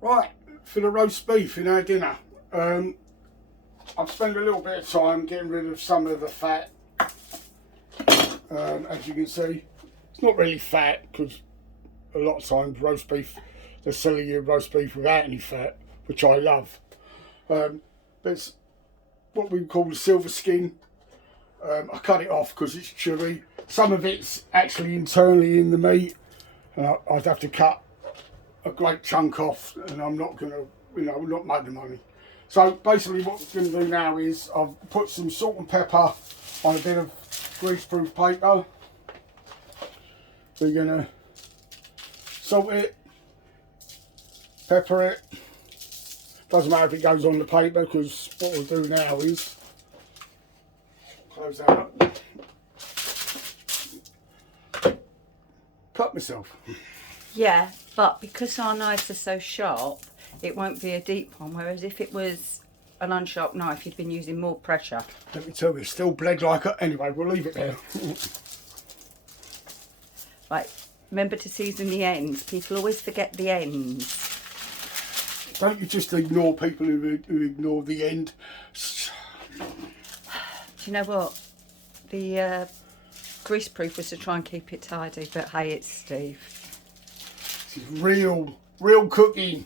Right, for the roast beef in our dinner, I've spent a little bit of time getting rid of some of the fat. As you can see, it's not really fat because a lot of times roast beef, they're selling you roast beef without any fat, which I love. But it's what we call the silver skin. I cut it off because it's chewy. Some of it's actually internally in the meat, and I'd have to cut a great chunk off, and I'm not going to, not make the money. So basically what we're going to do now is I've put some salt and pepper on a bit of greaseproof paper. We're going to salt it, pepper it. Doesn't matter if it goes on the paper, because what we'll do now is close that up. Cut myself. Yeah, but because our knives are so sharp, it won't be a deep one, whereas if it was an unsharp knife, you'd been using more pressure. Let me tell you, it's still bled like it. Anyway, we'll leave it there. Right, remember to season the ends. People always forget the ends. Don't you just ignore people who ignore the end. Do you know what? The greaseproof was to try and keep it tidy, but hey, it's Steve. This is real cooking.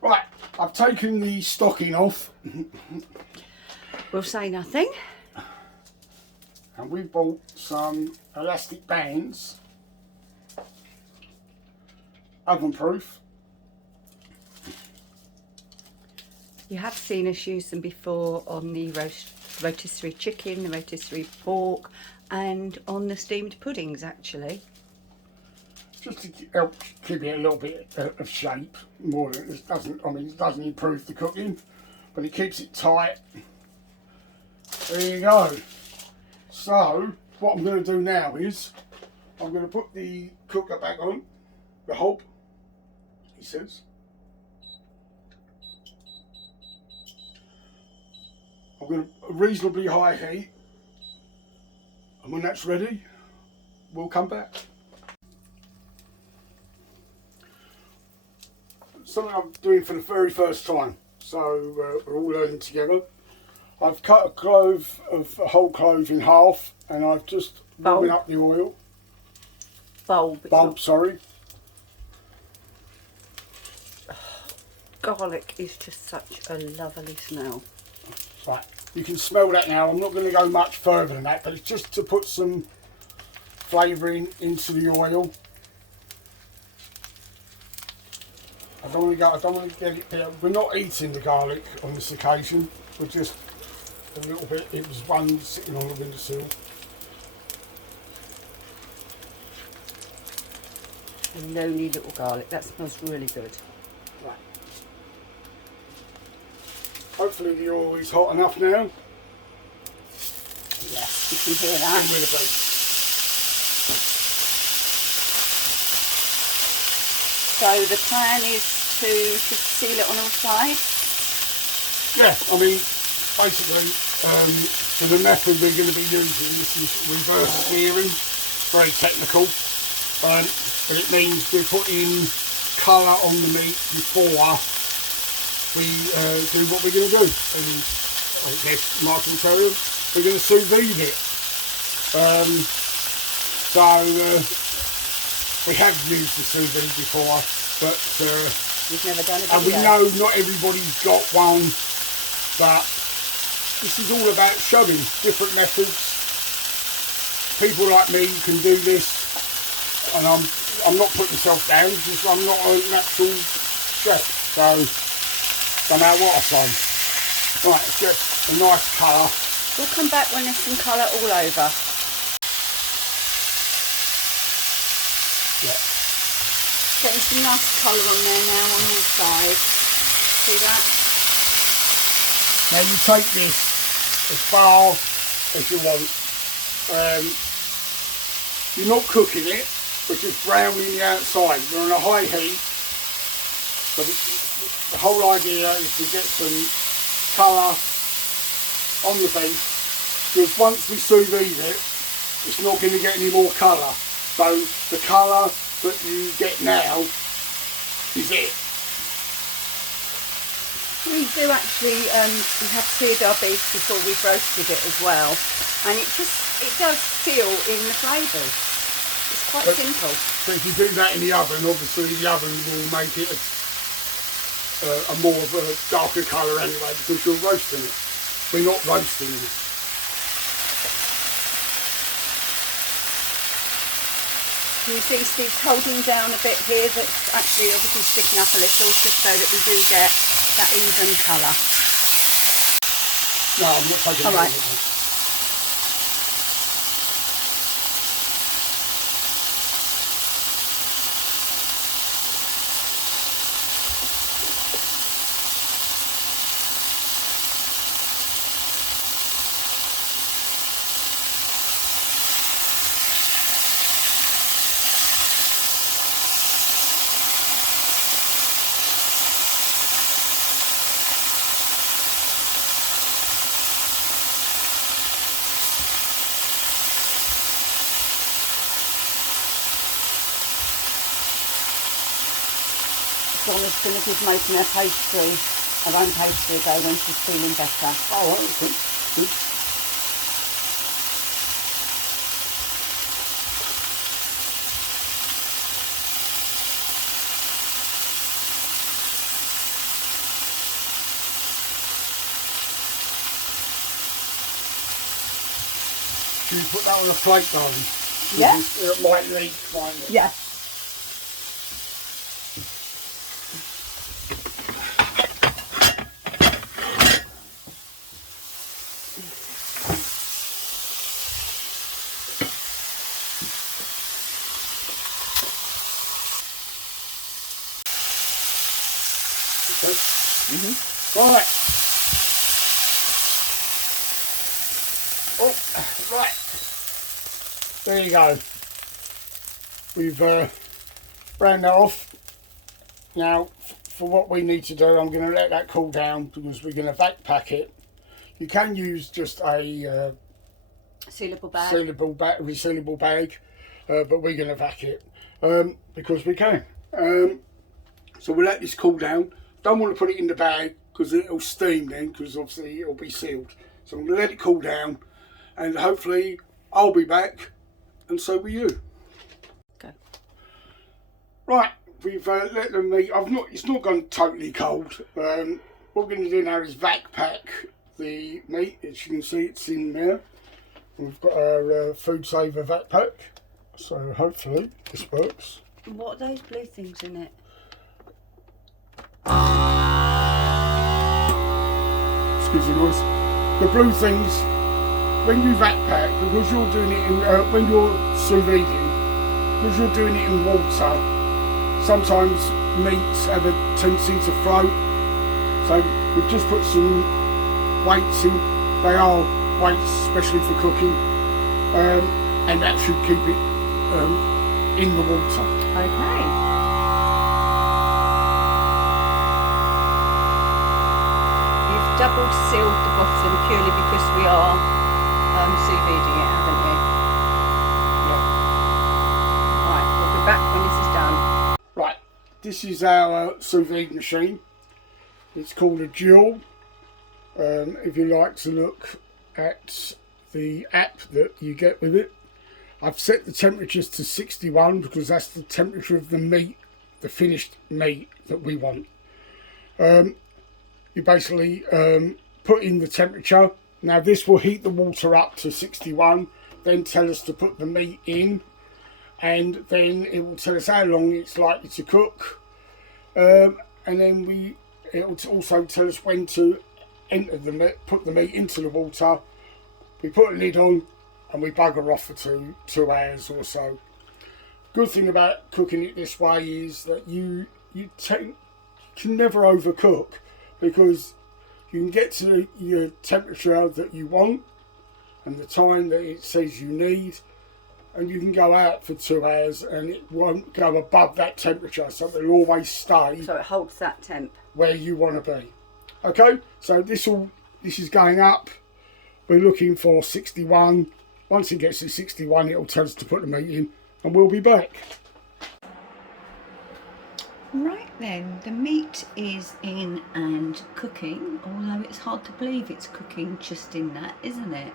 Right, I've taken the stocking off. We'll say nothing. And we bought some elastic bands. Oven proof. You have seen us use them before on the rotisserie chicken, the rotisserie pork, and on the steamed puddings, actually. Just to help keep it a little bit of shape. More than it doesn't. I mean, it doesn't improve the cooking, but it keeps it tight. There you go. So what I'm going to do now is I'm going to put the cooker back on, the hob. He says. I'm going to a reasonably high heat, and when that's ready, we'll come back. Something I'm doing for the very first time, so we're all learning together. I've cut a whole clove in half, and I've just warming up the oil. Bulb, sorry. Garlic is just such a lovely smell. Right, you can smell that now. I'm not going to go much further than that, but it's just to put some flavouring into the oil. I don't want to get it there. We're not eating the garlic on this occasion. We're just a little bit. It was one sitting on the windowsill. A lonely little garlic. That smells really good. Right. Hopefully the oil is hot enough now. Yeah, you can hear that. In with the beef. So the plan is to just seal it on all sides? Yeah, I mean, basically, for the method we're going to be using, this is reverse searing, very technical, but it means we're putting colour on the meat before we do what we're going to do. And I guess Mark will tell you, we're going to sous vide it. We have used the sous vide before, but we've never done it. And we know not everybody's got one, but this is all about showing different methods. People like me can do this, and I'm not putting myself down because I'm not a natural chef, so don't know what I say. Right, it's just a nice colour. We'll come back when there's some colour all over. Yeah. Getting some nice colour on there now on all sides. See that? Now you take this as far as you want. You're not cooking it, but just browning the outside. We're on a high heat, but the whole idea is to get some colour on the beef, because once we sous vide it, it's not going to get any more colour. So the colour that you get now is it. We do actually, we have seared our beef before we've roasted it as well, and it does seal in the flavours. It's quite simple. So if you do that in the oven, obviously the oven will make it a more of a darker colour anyway, because you're roasting it. We're not roasting it. You see Steve's holding down a bit here that's actually obviously sticking up a little, just so that we do get that even colour. No, I'm not taking it. All right. Donna's going to give Mason her pastry, her own pastry a go when she's feeling better. Oh, okay. Good. Should you put that on a plate, darling? Yeah. It might leak, mightn't it? Yeah. Right. Oh, right. There you go. We've browned that off. Now, for what we need to do, I'm going to let that cool down because we're going to vac pack it. You can use just a Sealable bag. resealable bag, but we're going to vac it because we can. So we'll let this cool down. Don't want to put it in the bag because it'll steam then, because obviously it'll be sealed. So I'm going to let it cool down, and hopefully I'll be back, and so will you. Okay. Right, we've let the meat. It's not gone totally cold. What we're going to do now is vac pack the meat. As you can see, it's in there. We've got our food saver vac pack, so hopefully this works. What are those blue things in it? Excuse the noise. The blue things, when you vac pack, because you're doing it in when you're sous viding, because you're doing it in water, sometimes meats have a tendency to float. So we've just put some weights in. They are weights especially for cooking, and that should keep it in the water. Okay. Double sealed the bottom purely because we are sous viding it, haven't we? Yeah. Right, we'll be back when this is done. Right, this is our sous vide machine. It's called a Dual. If you like to look at the app that you get with it, I've set the temperatures to 61 because that's the temperature of the meat, the finished meat that we want. You basically put in the temperature. Now this will heat the water up to 61, then tell us to put the meat in, and then it will tell us how long it's likely to cook, and then it will also tell us when to put the meat into the water. We put a lid on and we bugger off for two hours or so. Good thing about cooking it this way is that you can never overcook, because you can get to your temperature that you want and the time that it says you need, and you can go out for 2 hours and it won't go above that temperature, so it'll always stay So it holds that temp where you want to be. Okay, so this is going up. We're looking for 61. Once it gets to 61, it'll tell us to put the meat in, and we'll be back. Right then, the meat is in and cooking, although it's hard to believe it's cooking just in that, isn't it?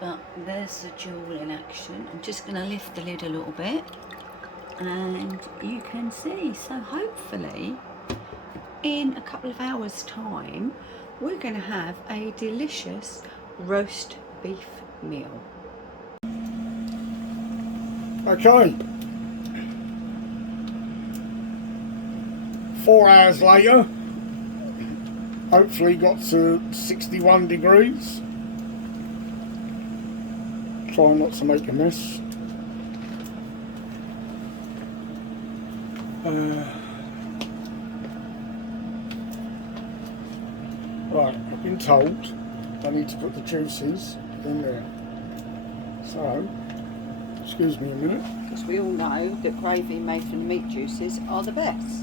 But there's the jewel in action. I'm just going to lift the lid a little bit and you can see. So hopefully in a couple of hours time we're going to have a delicious roast beef meal. Okay. 4 hours later, hopefully got to 61 degrees. Try not to make a mess. Right, I've been told I need to put the juices in there. So, excuse me a minute. Because we all know that gravy made from the meat juices are the best.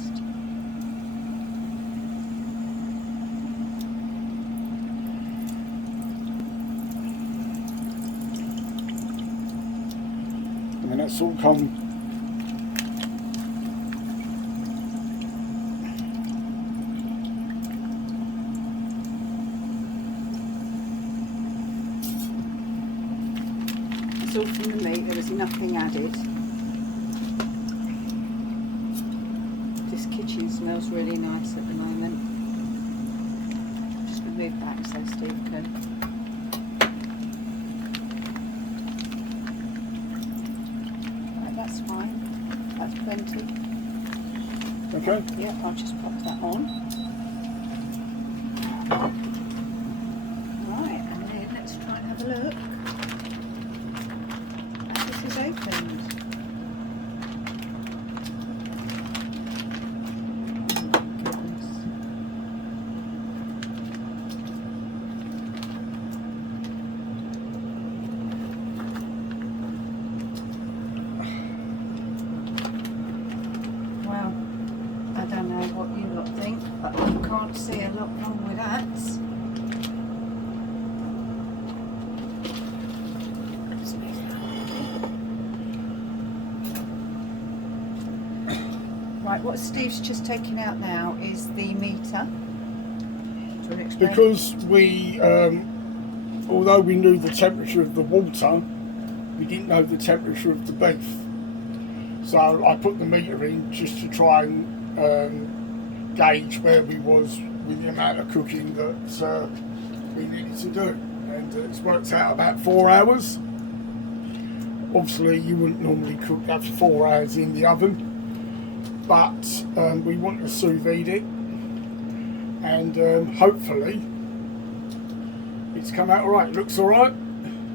And that's all come. It's all from the meat, there was nothing added. This kitchen smells really nice at the moment. Just going to move back so Steve can. That's fine. That's plenty. Okay. Yeah, I'll just pop that on. Right, and then let's try and have a look. This is opened. Well, I don't know what you lot think, but I can't see a lot wrong with that. Right, what Steve's just taking out now is the meter. Because we, although we knew the temperature of the water, we didn't know the temperature of the beef. So I put the meter in just to try and gauge where we was with the amount of cooking that we needed to do. And it's worked out about 4 hours. Obviously you wouldn't normally cook that for 4 hours in the oven, but we want to sous vide it, and hopefully it's come out alright. Looks alright.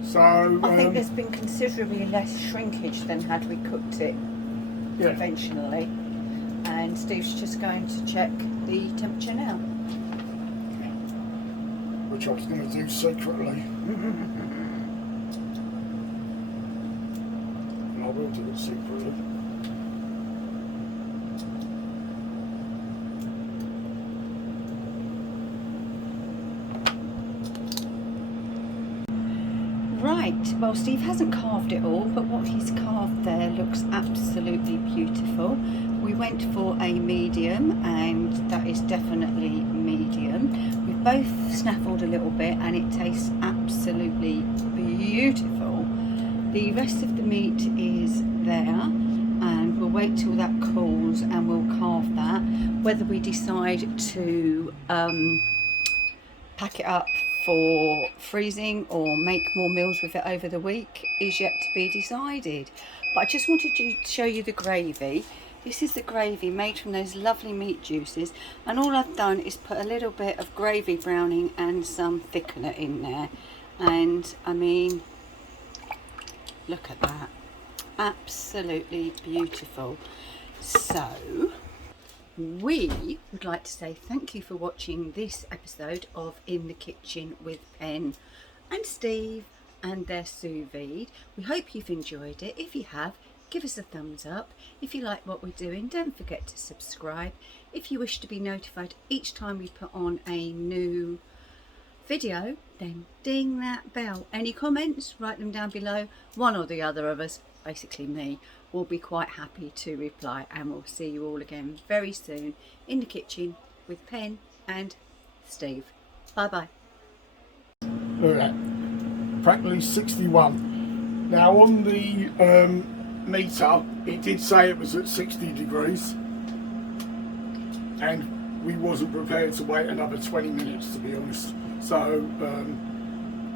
So I think there's been considerably less shrinkage than had we cooked it conventionally. And Steve's just going to check the temperature now. Which I was going to do secretly. And I will do it secretly. Right, well Steve hasn't carved it all, but what he's carved there looks absolutely beautiful. We went for a medium, and that is definitely medium. We've both snaffled a little bit and it tastes absolutely beautiful. The rest of the meat is there, and we'll wait till that cools and we'll carve that. Whether we decide to pack it up for freezing or make more meals with it over the week is yet to be decided. But I just wanted to show you the gravy. This is the gravy made from those lovely meat juices, and all I've done is put a little bit of gravy browning and some thickener in there, and I mean, look at that, absolutely beautiful. So we would like to say thank you for watching this episode of In the Kitchen with Pen and Steve and their sous vide. We hope you've enjoyed it. If you have, give us a thumbs up. If you like what we're doing, don't forget to subscribe. If you wish to be notified each time we put on a new video, then ding that bell. Any comments, write them down below. One or the other of us basically me, will be quite happy to reply, and we'll see you all again very soon in the kitchen with Pen and Steve. Bye bye. Look at that, practically 61. Now on the meter, it did say it was at 60 degrees, and we wasn't prepared to wait another 20 minutes, to be honest. So,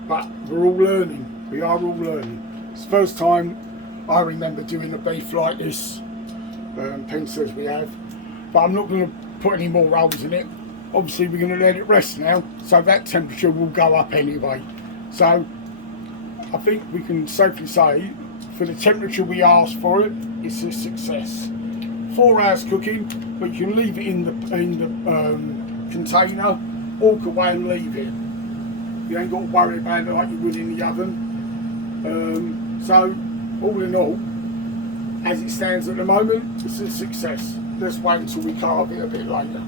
but we're all learning. We are all learning. It's the first time I remember doing a beef like this. Pen says we have, but I'm not going to put any more rolls in it. Obviously we're going to let it rest now, so that temperature will go up anyway. So I think we can safely say, for the temperature we asked for it, it's a success. 4 hours cooking, but you can leave it in the container, walk away and leave it. You ain't got to worry about it like you would in the oven. So all in all, as it stands at the moment, it's a success. Let's wait until we carve it a bit later.